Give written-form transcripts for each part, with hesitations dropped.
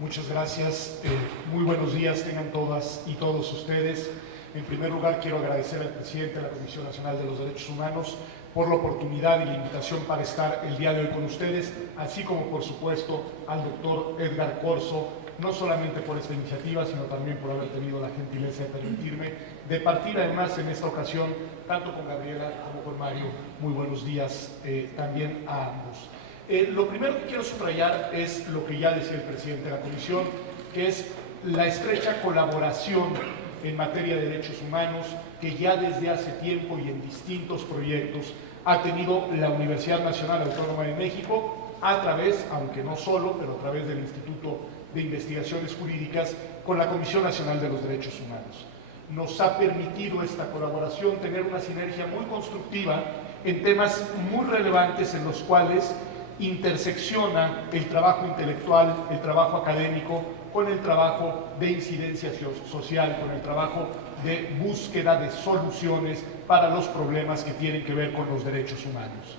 Muchas gracias. Muy buenos días tengan todas y todos ustedes. En primer lugar, quiero agradecer al presidente de la Comisión Nacional de los Derechos Humanos por la oportunidad y la invitación para estar el día de hoy con ustedes, así como, por supuesto, al doctor Edgar Corso, no solamente por esta iniciativa, sino también por haber tenido la gentileza de permitirme de partir, además, en esta ocasión, tanto con Gabriela como con Mario. Muy buenos días también a ambos. Lo primero que quiero subrayar es lo que ya decía el presidente de la Comisión, que es la estrecha colaboración en materia de derechos humanos que ya desde hace tiempo y en distintos proyectos ha tenido la Universidad Nacional Autónoma de México a través, aunque no solo, pero a través del Instituto de Investigaciones Jurídicas con la Comisión Nacional de los Derechos Humanos. Nos ha permitido esta colaboración tener una sinergia muy constructiva en temas muy relevantes en los cuales intersecciona el trabajo intelectual, el trabajo académico, con el trabajo de incidencia social, con el trabajo de búsqueda de soluciones para los problemas que tienen que ver con los derechos humanos.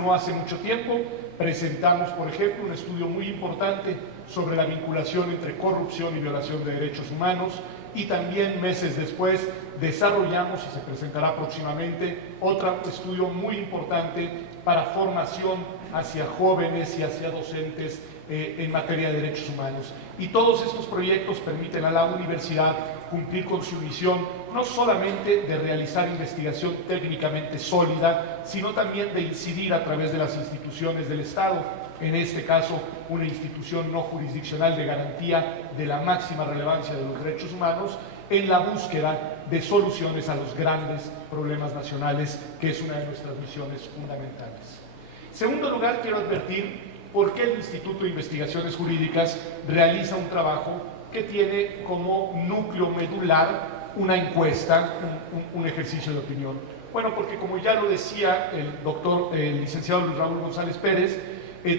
No hace mucho tiempo presentamos, por ejemplo, un estudio muy importante sobre la vinculación entre corrupción y violación de derechos humanos, y también meses después desarrollamos, y se presentará próximamente, otro estudio muy importante para formación hacia jóvenes y hacia docentes en materia de derechos humanos. Y todos estos proyectos permiten a la universidad cumplir con su misión, no solamente de realizar investigación técnicamente sólida, sino también de incidir a través de las instituciones del Estado, en este caso una institución no jurisdiccional de garantía de la máxima relevancia de los derechos humanos, en la búsqueda de soluciones a los grandes problemas nacionales, que es una de nuestras misiones fundamentales. En segundo lugar, quiero advertir por qué el Instituto de Investigaciones Jurídicas realiza un trabajo que tiene como núcleo medular una encuesta, un ejercicio de opinión. Bueno, porque como ya lo decía el licenciado Luis Raúl González Pérez,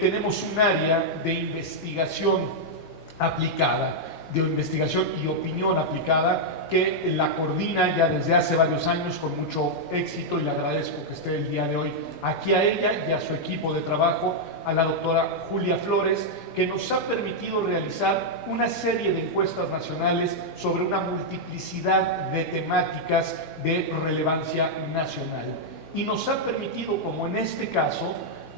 tenemos un área de investigación aplicada, de investigación y opinión aplicada, que la coordina ya desde hace varios años con mucho éxito, y le agradezco que esté el día de hoy aquí a ella y a su equipo de trabajo, a la doctora Julia Flores, que nos ha permitido realizar una serie de encuestas nacionales sobre una multiplicidad de temáticas de relevancia nacional. Y nos ha permitido, como en este caso,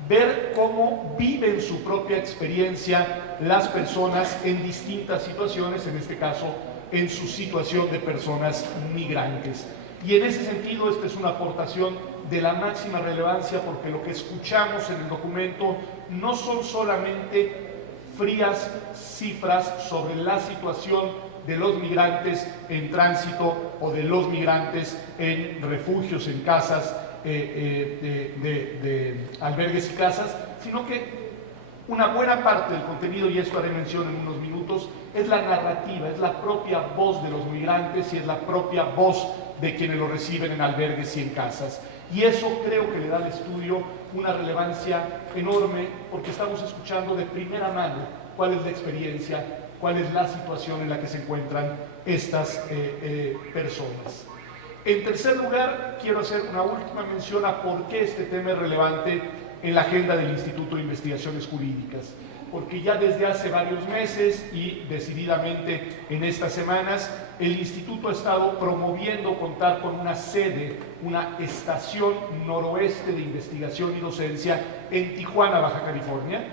ver cómo viven su propia experiencia las personas en distintas situaciones, en este caso en su situación de personas migrantes. Y en ese sentido, esta es una aportación de la máxima relevancia, porque lo que escuchamos en el documento no son solamente frías cifras sobre la situación de los migrantes en tránsito o de los migrantes en refugios, en casas, de albergues y casas, sino que una buena parte del contenido, y esto haré mención en unos minutos, es la narrativa, es la propia voz de los migrantes y es la propia voz de quienes lo reciben en albergues y en casas. Y eso creo que le da al estudio una relevancia enorme, porque estamos escuchando de primera mano cuál es la experiencia, cuál es la situación en la que se encuentran estas personas. En tercer lugar, quiero hacer una última mención a por qué este tema es relevante en la agenda del Instituto de Investigaciones Jurídicas. Porque ya desde hace varios meses y decididamente en estas semanas, el Instituto ha estado promoviendo contar con una sede, una estación noroeste de investigación y docencia en Tijuana, Baja California,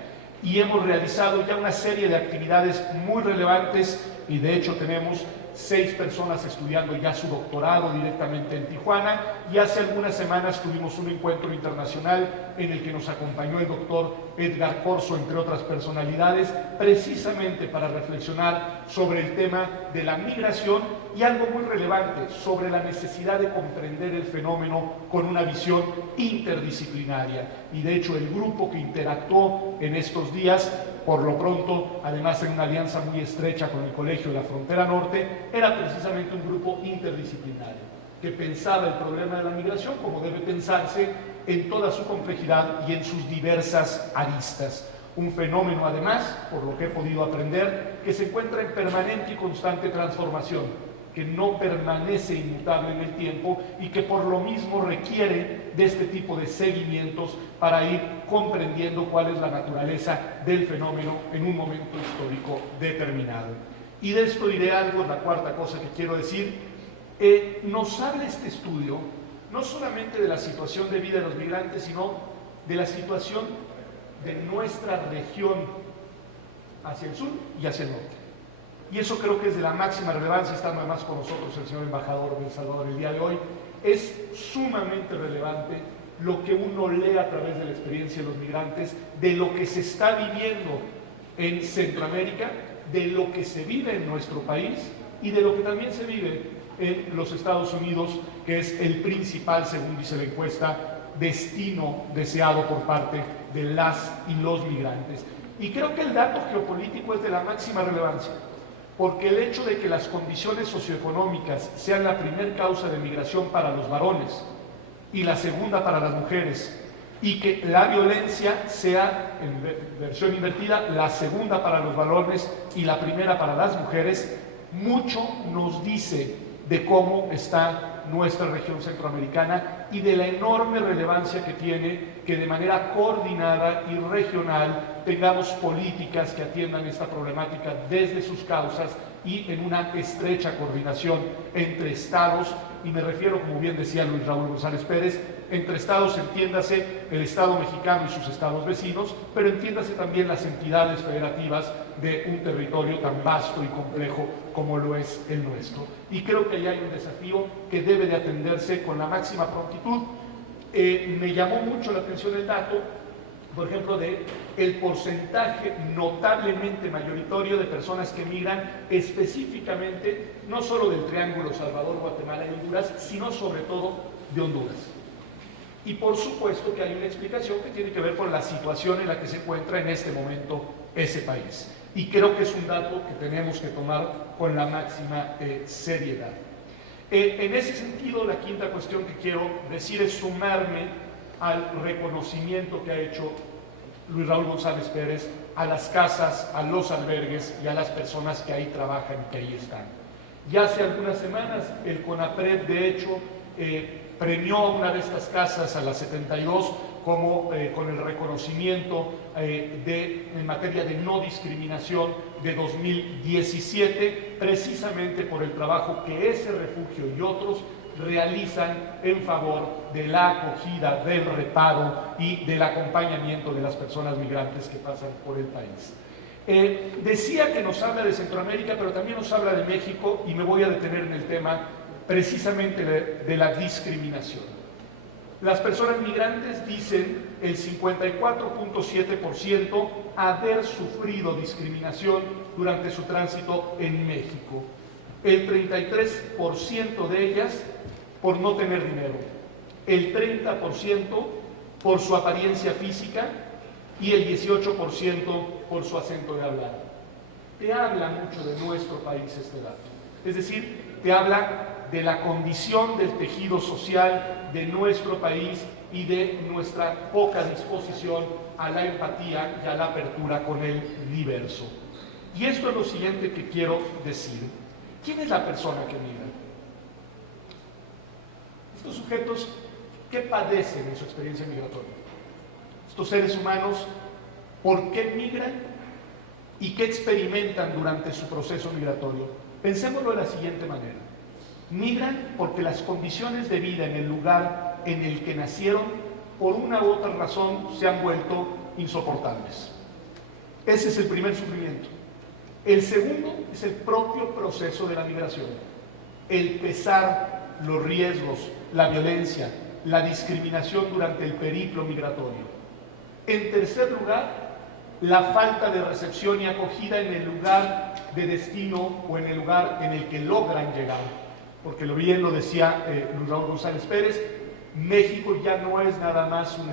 y hemos realizado ya una serie de actividades muy relevantes, y de hecho tenemos 6 personas estudiando ya su doctorado directamente en Tijuana, y hace algunas semanas tuvimos un encuentro internacional en el que nos acompañó el doctor Edgar Corso, entre otras personalidades, precisamente para reflexionar sobre el tema de la migración y algo muy relevante, sobre la necesidad de comprender el fenómeno con una visión interdisciplinaria. Y de hecho el grupo que interactuó en estos días, por lo pronto, además en una alianza muy estrecha con el Colegio de la Frontera Norte, era precisamente un grupo interdisciplinario, que pensaba el problema de la migración como debe pensarse en toda su complejidad y en sus diversas aristas. Un fenómeno, además, por lo que he podido aprender, que se encuentra en permanente y constante transformación, que no permanece inmutable en el tiempo y que por lo mismo requiere de este tipo de seguimientos para ir comprendiendo cuál es la naturaleza del fenómeno en un momento histórico determinado. Y de esto diré algo, la cuarta cosa que quiero decir. Nos habla este estudio no solamente de la situación de vida de los migrantes, sino de la situación de nuestra región hacia el sur y hacia el norte. Y eso creo que es de la máxima relevancia, estando además con nosotros el señor embajador de El Salvador el día de hoy. Es sumamente relevante lo que uno lee a través de la experiencia de los migrantes, de lo que se está viviendo en Centroamérica, de lo que se vive en nuestro país y de lo que también se vive en los Estados Unidos, que es el principal, según dice la encuesta, destino deseado por parte de las y los migrantes. Y creo que el dato geopolítico es de la máxima relevancia, porque el hecho de que las condiciones socioeconómicas sean la primer causa de migración para los varones y la segunda para las mujeres, y que la violencia sea, en versión invertida, la segunda para los varones y la primera para las mujeres, mucho nos dice de cómo está nuestra región centroamericana y de la enorme relevancia que tiene que de manera coordinada y regional tengamos políticas que atiendan esta problemática desde sus causas y en una estrecha coordinación entre estados, y me refiero, como bien decía Luis Raúl González Pérez, entre estados entiéndase el Estado mexicano y sus estados vecinos, pero entiéndase también las entidades federativas de un territorio tan vasto y complejo como lo es el nuestro. Y creo que ahí hay un desafío que debe de atenderse con la máxima prontitud. Me llamó mucho la atención el dato, por ejemplo, de el porcentaje notablemente mayoritario de personas que migran específicamente, no solo del Triángulo Salvador, Guatemala y Honduras, sino sobre todo de Honduras. Y por supuesto que hay una explicación que tiene que ver con la situación en la que se encuentra en este momento ese país. Y creo que es un dato que tenemos que tomar con la máxima seriedad. En ese sentido, la quinta cuestión que quiero decir es sumarme al reconocimiento que ha hecho Luis Raúl González Pérez a las casas, a los albergues y a las personas que ahí trabajan y que ahí están. Ya hace algunas semanas el CONAPRED, de hecho, premió a una de estas casas, a la 72, como con el reconocimiento en materia de no discriminación de 2017, precisamente por el trabajo que ese refugio y otros realizan en favor de la acogida, del reparo y del acompañamiento de las personas migrantes que pasan por el país. Decía que nos habla de Centroamérica, pero también nos habla de México, y me voy a detener en el tema precisamente de la discriminación. Las personas migrantes dicen el 54.7% haber sufrido discriminación durante su tránsito en México. El 33% de ellas por no tener dinero, el 30% por su apariencia física y el 18% por su acento de hablar. Te habla mucho de nuestro país este dato. Es decir, te habla de la condición del tejido social de nuestro país y de nuestra poca disposición a la empatía y a la apertura con el diverso. Y esto es lo siguiente que quiero decir. ¿Quién es la persona que migra? Estos sujetos, ¿qué padecen en su experiencia migratoria? Estos seres humanos, ¿por qué migran y qué experimentan durante su proceso migratorio? Pensémoslo de la siguiente manera. Migran porque las condiciones de vida en el lugar en el que nacieron, por una u otra razón, se han vuelto insoportables. Ese es el primer sufrimiento. El segundo es el propio proceso de la migración. El pesar, los riesgos, la violencia, la discriminación durante el periplo migratorio. En tercer lugar, la falta de recepción y acogida en el lugar de destino o en el lugar en el que logran llegar. Porque lo bien lo decía Luis Raúl González Pérez, México ya no es nada más un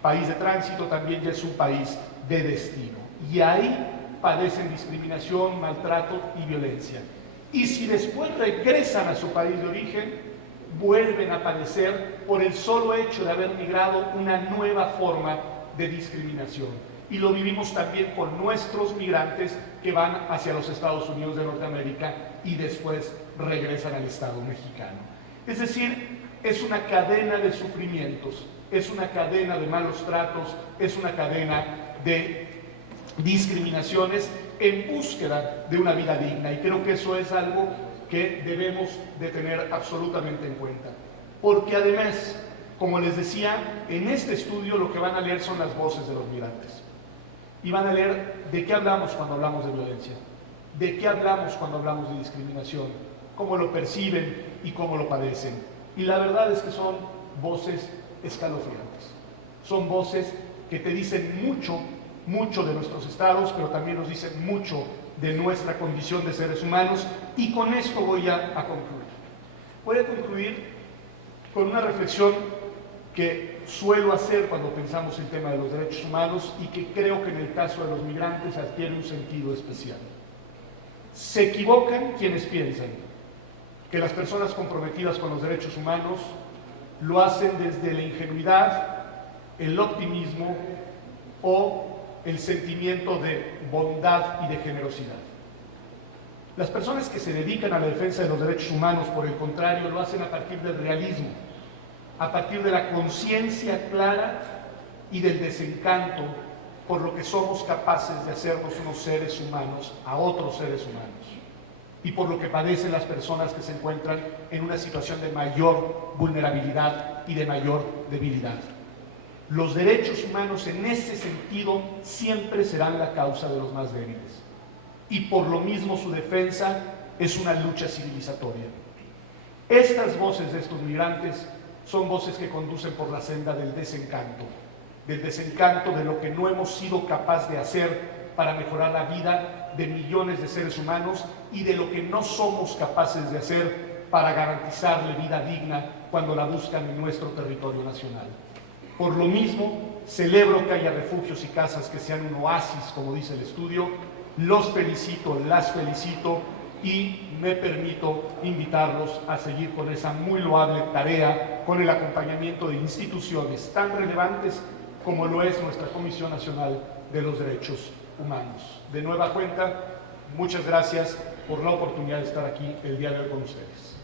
país de tránsito, también ya es un país de destino. Y ahí padecen discriminación, maltrato y violencia. Y si después regresan a su país de origen, vuelven a padecer por el solo hecho de haber migrado una nueva forma de discriminación. Y lo vivimos también con nuestros migrantes que van hacia los Estados Unidos de Norteamérica y después regresan al Estado mexicano. Es decir, es una cadena de sufrimientos, es una cadena de malos tratos, es una cadena de discriminaciones en búsqueda de una vida digna. Y creo que eso es algo que debemos de tener absolutamente en cuenta. Porque además, como les decía, en este estudio lo que van a leer son las voces de los migrantes. Y van a leer de qué hablamos cuando hablamos de violencia, de qué hablamos cuando hablamos de discriminación, cómo lo perciben y cómo lo padecen. Y la verdad es que son voces escalofriantes. Son voces que te dicen mucho de nuestros estados, pero también nos dicen mucho de nuestra condición de seres humanos. Y con esto voy a concluir. Voy a concluir con una reflexión que suelo hacer cuando pensamos en el tema de los derechos humanos y que creo que en el caso de los migrantes adquiere un sentido especial. Se equivocan quienes piensan que las personas comprometidas con los derechos humanos lo hacen desde la ingenuidad, el optimismo o el sentimiento de bondad y de generosidad. Las personas que se dedican a la defensa de los derechos humanos, por el contrario, lo hacen a partir del realismo, a partir de la conciencia clara y del desencanto por lo que somos capaces de hacernos unos seres humanos a otros seres humanos y por lo que padecen las personas que se encuentran en una situación de mayor vulnerabilidad y de mayor debilidad. Los derechos humanos en ese sentido siempre serán la causa de los más débiles y por lo mismo su defensa es una lucha civilizatoria. Estas voces de estos migrantes son voces que conducen por la senda del desencanto de lo que no hemos sido capaces de hacer para mejorar la vida de millones de seres humanos y de lo que no somos capaces de hacer para garantizarle vida digna cuando la buscan en nuestro territorio nacional. Por lo mismo, celebro que haya refugios y casas que sean un oasis, como dice el estudio. Los felicito, las felicito y me permito invitarlos a seguir con esa muy loable tarea, con el acompañamiento de instituciones tan relevantes como lo es nuestra Comisión Nacional de los Derechos Humanos. De nueva cuenta, muchas gracias por la oportunidad de estar aquí el día de hoy con ustedes.